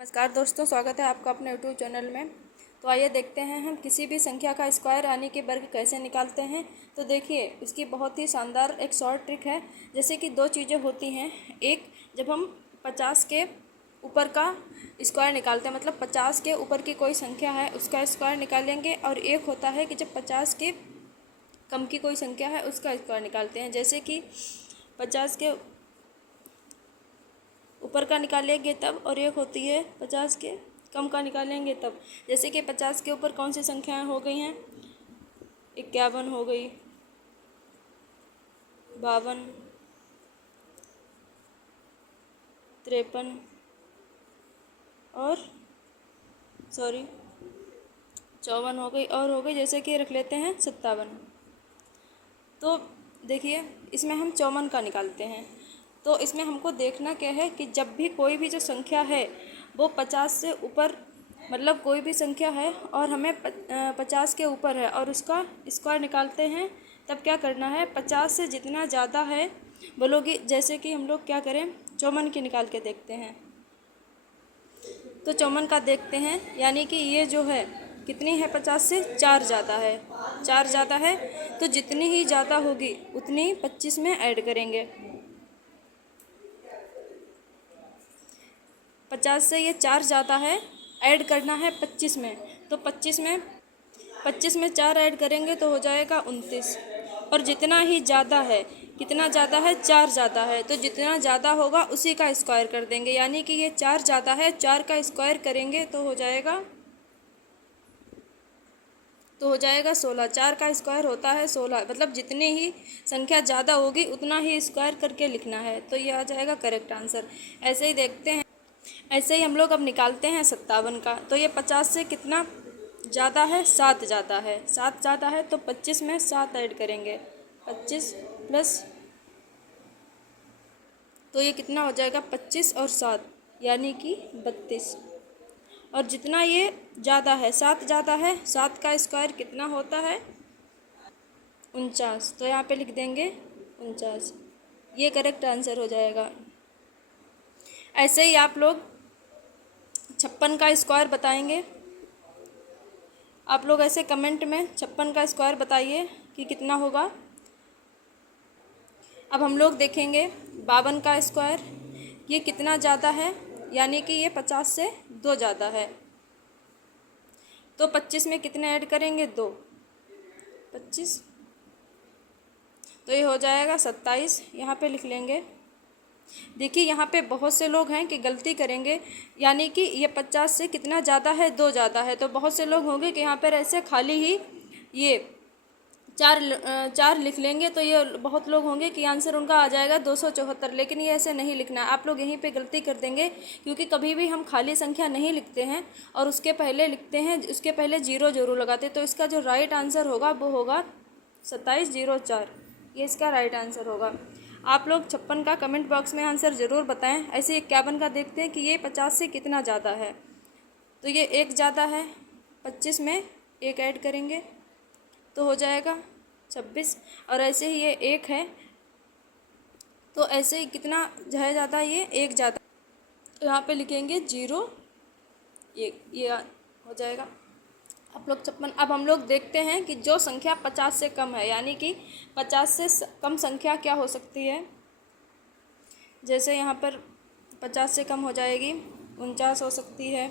नमस्कार दोस्तों, स्वागत है आपका अपने यूट्यूब चैनल में। तो आइए देखते हैं हम किसी भी संख्या का स्क्वायर यानी कि वर्ग कैसे निकालते हैं। तो देखिए, इसकी बहुत ही शानदार एक शॉर्ट ट्रिक है। जैसे कि दो चीज़ें होती हैं। एक, जब हम 50 के ऊपर का स्क्वायर निकालते हैं, मतलब 50 के ऊपर की कोई संख्या है उसका स्क्वायर निकालेंगे। और एक होता है कि जब 50 के कम की कोई संख्या है उसका स्क्वायर निकालते हैं। जैसे कि 50 के ऊपर का निकालेंगे तब, और एक होती है 50 के कम का निकालेंगे तब। जैसे कि 50 के ऊपर कौन सी संख्याएं हो गई हैं? 51 हो गई, 52, 53 और 54 हो गई, और हो गई जैसे कि रख लेते हैं 57। तो देखिए, इसमें हम 54 का निकालते हैं। तो इसमें हमको देखना क्या है कि जब भी कोई भी जो संख्या है वो 50 से ऊपर, मतलब कोई भी संख्या है और हमें 50 के ऊपर है और उसका स्क्वायर निकालते हैं, तब क्या करना है? 50 से जितना ज़्यादा है, बोलोगी जैसे कि हम लोग क्या करें, 54 की निकाल के देखते हैं। तो 54 का देखते हैं, यानी कि ये जो है कितनी है? 50 से 4 ज़्यादा है। 4 ज़्यादा है तो जितनी ही ज़्यादा होगी उतनी 25 में ऐड करेंगे। 50 से ये 4 ज़्यादा है, ऐड करना है 25 में। तो 25 में 4 ऐड करेंगे तो हो जाएगा 29। और जितना ही ज़्यादा है, कितना ज़्यादा है? 4 ज़्यादा है, तो जितना ज़्यादा होगा उसी का स्क्वायर कर देंगे। यानी कि ये 4 ज़्यादा है, 4 का स्क्वायर करेंगे तो हो जाएगा 16। 4 का स्क्वायर होता है 16, मतलब जितनी ही संख्या ज़्यादा होगी उतना ही स्क्वायर करके लिखना है। तो ये आ जाएगा करेक्ट आंसर। ऐसे ही देखते हैं, ऐसे ही हम लोग अब निकालते हैं 57 का। तो ये 50 से कितना ज़्यादा है? 7 ज़्यादा है। 7 ज़्यादा है तो 25 में 7 ऐड करेंगे। 25 प्लस, तो ये कितना हो जाएगा? 25 और 7 यानी कि 32। और जितना ये ज़्यादा है, 7 ज़्यादा है, 7 का स्क्वायर कितना होता है? 49। तो यहाँ पे लिख देंगे 49। ये करेक्ट आंसर हो जाएगा। ऐसे ही आप लोग 56 का स्क्वायर बताएंगे। आप लोग ऐसे कमेंट में 56 का स्क्वायर बताइए कि कितना होगा। अब हम लोग देखेंगे 52 का स्क्वायर, ये कितना ज़्यादा है? यानी कि ये 50 से 2 ज़्यादा है। तो 25 में कितने ऐड करेंगे? 2। 25, तो ये हो जाएगा 27। यहाँ पे लिख लेंगे। देखिए, यहाँ पे बहुत से लोग हैं कि गलती करेंगे, यानी कि ये 50 से कितना ज़्यादा है? 2 ज़्यादा है। तो बहुत से लोग होंगे कि यहाँ पर ऐसे खाली ही ये 4 लिख लेंगे। तो ये बहुत लोग होंगे कि आंसर उनका आ जाएगा 274, लेकिन ये ऐसे नहीं लिखना। आप लोग यहीं पे गलती कर देंगे, क्योंकि कभी भी हम खाली संख्या नहीं लिखते हैं और उसके पहले लिखते हैं, उसके पहले 0 जरूर लगाते। तो इसका जो राइट आंसर होगा वो होगा 2704। ये इसका राइट आंसर होगा। आप लोग 56 का कमेंट बॉक्स में आंसर ज़रूर बताएं। ऐसे 51 का देखते हैं कि ये 50 से कितना ज़्यादा है। तो ये 1 ज़्यादा है, 25 में 1 ऐड करेंगे तो हो जाएगा 26। और ऐसे ही ये 1 है, तो ऐसे ही कितना है ज़्यादा? ये 1 ज़्यादा, तो यहाँ पे लिखेंगे 0 1, ये हो जाएगा। आप लोग 56। अब हम लोग देखते हैं कि जो संख्या 50 से कम है, यानी कि 50 से कम संख्या क्या हो सकती है। जैसे यहाँ पर 50 से कम हो जाएगी 49 हो सकती है,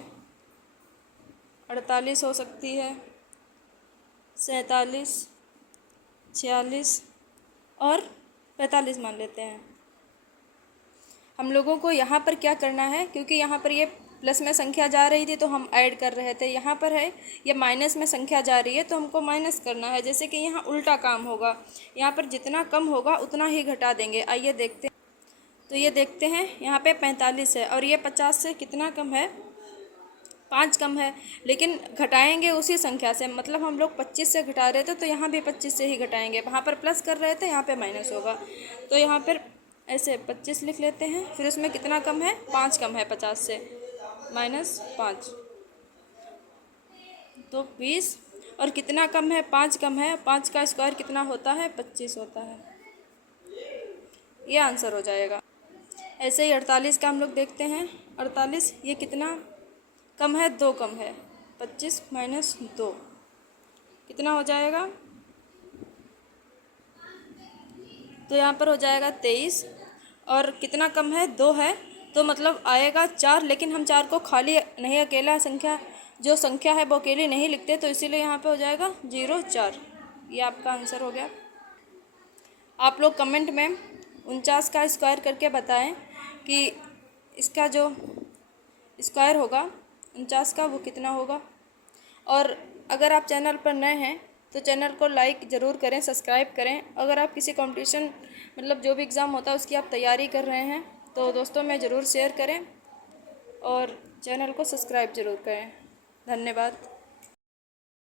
48 हो सकती है, 47, 46 और 45 मान लेते हैं। हम लोगों को यहाँ पर क्या करना है, क्योंकि यहाँ पर ये प्लस में संख्या जा रही थी तो हम ऐड कर रहे थे। यहाँ पर है ये माइनस में संख्या जा रही है तो हमको माइनस करना है। जैसे कि यहाँ उल्टा काम होगा, यहाँ पर जितना कम होगा उतना ही घटा देंगे। आइए देखते हैं। तो ये देखते हैं, यहाँ पे 45 है और ये 50 से कितना कम है? 5 कम है, लेकिन घटाएंगे उसी संख्या से। मतलब हम लोग 25 से घटा रहे थे तो यहाँ भी 25 से ही घटाएंगे। वहाँ पर प्लस कर रहे थे, यहाँ पे माइनस होगा। तो यहाँ पर ऐसे 25 लिख लेते हैं। फिर उसमें कितना कम है? 5 कम है 50 से, -5, तो 20। और कितना कम है? 5 कम है। 5 का स्क्वायर कितना होता है? 25 होता है। ये आंसर हो जाएगा। ऐसे ही 48 का हम लोग देखते हैं। 48 ये कितना कम है, 2 कम है। 25 माइनस 2 कितना हो जाएगा? तो यहाँ पर हो जाएगा 23। और कितना कम है? 2 है, तो मतलब आएगा 4। लेकिन हम 4 को खाली नहीं, अकेला संख्या जो संख्या है वो अकेली नहीं लिखते, तो इसीलिए यहाँ पे हो जाएगा 0 4। ये आपका आंसर हो गया। आप लोग कमेंट में 49 का स्क्वायर करके बताएं कि इसका जो स्क्वायर होगा 49 का वो कितना होगा। और अगर आप चैनल पर नए हैं तो चैनल को लाइक ज़रूर करें, सब्सक्राइब करें। अगर आप किसी कंपटीशन मतलब जो भी एग्ज़ाम होता है उसकी आप तैयारी कर रहे हैं तो दोस्तों में ज़रूर शेयर करें और चैनल को सब्सक्राइब ज़रूर करें। धन्यवाद।